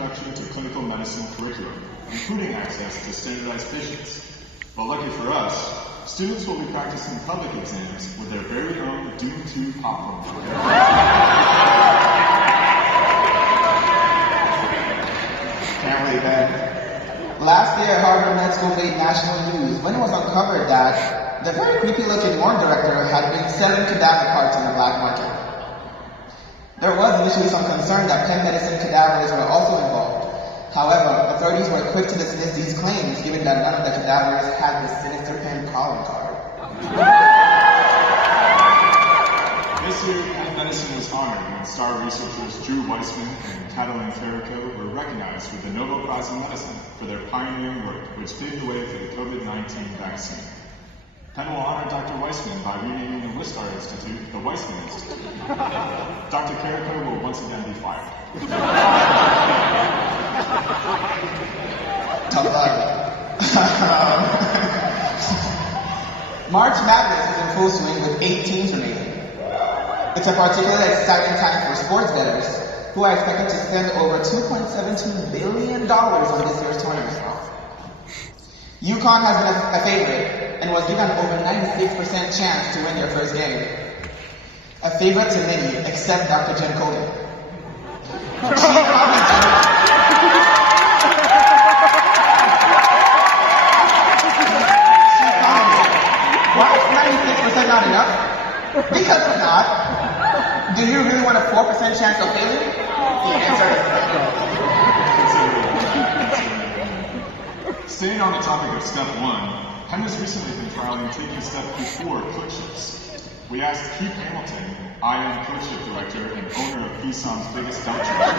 introduction to clinical medicine curriculum, including access to standardized patients. But lucky for us, students will be practicing public exams with their very own Doom 2 popcorn. Can't believe that. Last year, Harvard Med School made national news when it was uncovered that the very creepy-looking morgue director had been selling cadaver parts on the black market. There was initially some concern that Penn medicine cadavers were also involved. However, authorities were quick to dismiss these claims, given that none of the cadavers had the sinister Penn calling card. This year, Penn medicine was honored when star researchers Drew Weissman and Katalin Kariko were recognized with the Nobel Prize in Medicine for their pioneering work, which paved the way for the COVID-19 vaccine. Penn will honor Dr. Weissman by renaming the Wistar Institute the Weissman Institute. Dr. Kariko will once again be fired. Talk about it. March Madness is in full swing with 8 teams remaining. It's a particularly exciting time for sports bettors, who are expected to spend over $2.72 billion on this year's tournament. UConn has been a favorite and was given over 96% chance to win their first game. A favorite to many, except Dr. Jen Coden. Why is 96% not enough? Because it's not. Do you really want a 4% chance of failing? The answer is no. Staying on the topic of step 1, Penn has recently been trialing taking step before clerkships. We asked Keith Hamilton, IM clerkship director and owner of PSOM's biggest dump truck,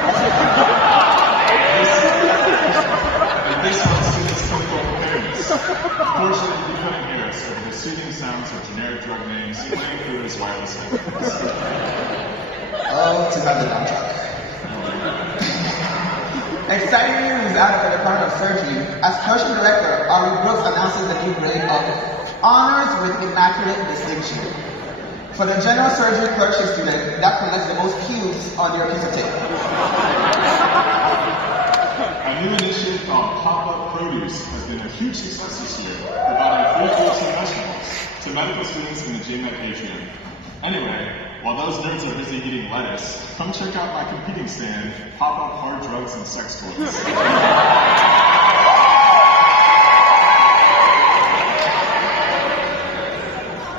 and based on students' clinical preparedness. Unfortunately, we couldn't hear us over the soothing sounds of generic drug names playing through his wireless headphones. Oh, to have the dump truck. Exciting news out of the Department of Surgery. As clerkship director, Ari Brooks announces the new grade of Honors with Immaculate Distinction. For the general surgery clerkship student, that collects the most Q's on your piece of tape. A new initiative called Pop-Up Produce has been a huge success this year, providing free fruits and vegetables to medical students in the JMET atrium. Anyway, while those nerds are busy eating lettuce, come check out my competing stand, Pop-Up Hard Drugs and Sex Toys.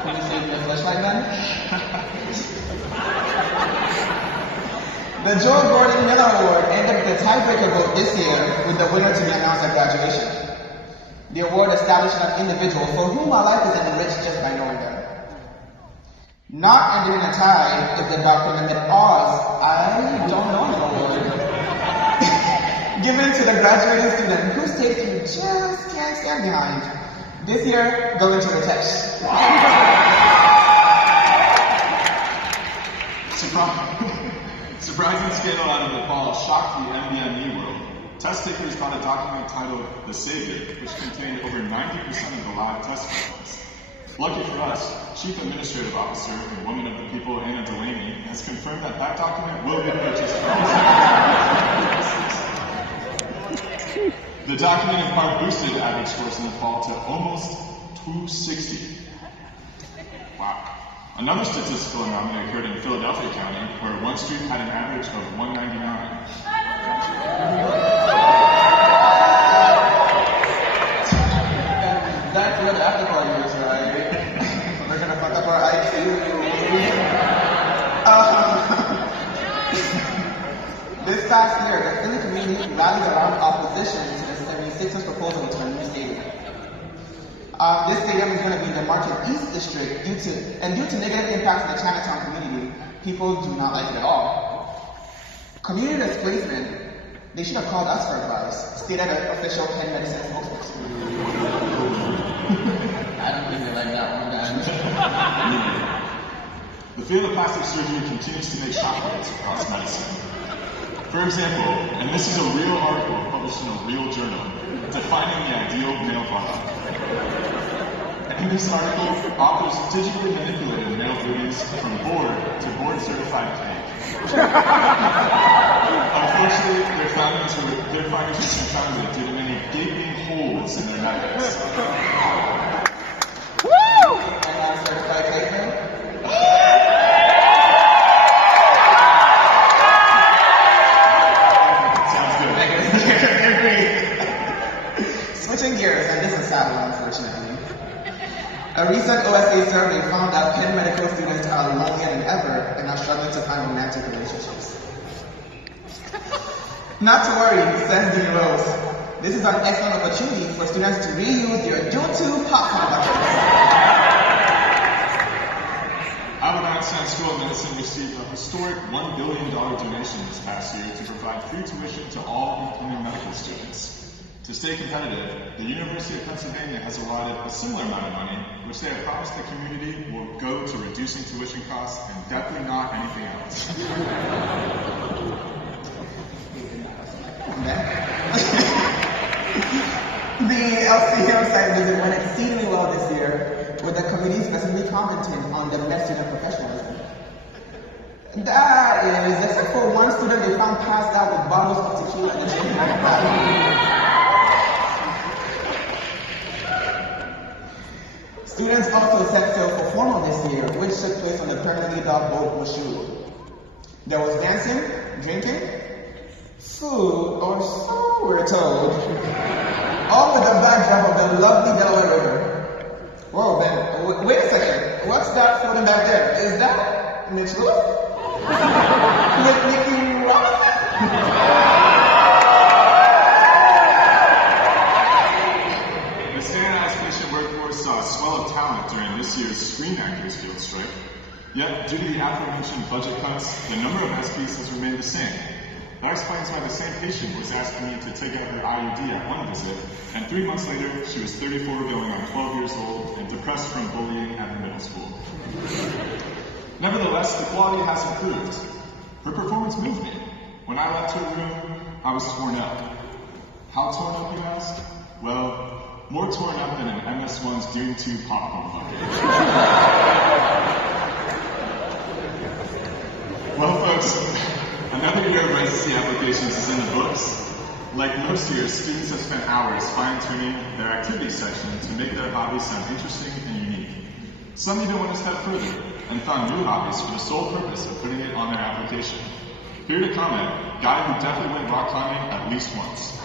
Can you save me a flashlight, man? The Joe Gordon Miller Award ended with a tiebreaker vote this year, with the winner to be announced at graduation. The award established an individual for whom our life is enriched just by knowing them. Not ending in a tie is the Dr. Mehmet Oz, I don't know the award, given to the graduating student whose taste you just can't stand behind. This year, going to the test. Surprising scandal out of Nepal shocked the NBME world. Test takers found a document titled The Savior, which contained over 90% of the live test results. Lucky for us, Chief Administrative Officer and Woman of the People Anna Delaney has confirmed that that document will be purchased from The document in part boosted average scores in Nepal to almost 260. Wow. Another statistical anomaly occurred in Philadelphia County, where one street had an average of 199. That's what the after party is, right? We're gonna fuck up our IQ. This past year, the Philly community rallied around opposition to the 76ers proposal to a new stadium. This stadium is going to be in the Market East District due to negative impacts on the Chinatown community. People do not like it at all. Community displacement, they should have called us for advice, stated an official Penn medicine spokesperson. I don't think they like that one, guys. The field of plastic surgery continues to make shockwaves across medicine. For example, and this is a real article published in a real journal, defining the ideal male body. In this article, authors digitally manipulated male booties from board to board-certified cake. Unfortunately, their founder their findings were confounded due to many gaping holes in their methods. Woo! And I'm certified Clayton. Sounds good. Switching gears, and this is sad one, unfortunately. A recent OSA survey found that Penn medical students are lonelier than ever and are struggling to find romantic relationships. Not to worry, says Dean Rose. This is an excellent opportunity for students to reuse their do-to popcorn buckets. Albert Einstein School of Medicine received a historic $1 billion donation this past year to provide free tuition to all incoming medical students. To stay competitive, the University of Pennsylvania has allotted a similar amount of money, which they have promised the community will go to reducing tuition costs and definitely not anything else. The LCM site visit went exceedingly well this year, with the committee specifically commenting on the med student professionalism. That is, except for one student they found passed out with bottles of tequila in the changing room. Students also set sail for formal this year, which took place on the permanently docked boat Mashua. There was dancing, drinking, food, or so we're told, all with the backdrop of the lovely Delaware River. Whoa, Ben, wait a second. What's that floating back there? Is that Mitch Lewis? With Nicky Robinson? The standardized patient workforce saw a swell of talent during this year's Screen Actors Guild strike. Yet, due to the aforementioned budget cuts, the number of SPs has remained the same. That explains why the same patient was asking me to take out her IUD at one visit, and 3 months later, she was 34 going on 12 years old and depressed from bullying at her middle school. Nevertheless, the quality has improved. Her performance moved me. When I left her room, I was torn up. How torn up, you ask? Well, more torn up than an MS1's Doom 2 popcorn bucket. Well, folks, another year of residency applications is in the books. Like most years, students have spent hours fine-tuning their activity section to make their hobbies sound interesting and unique. Some even went a step further and found new hobbies for the sole purpose of putting it on their application. Here to comment, guy who definitely went rock climbing at least once.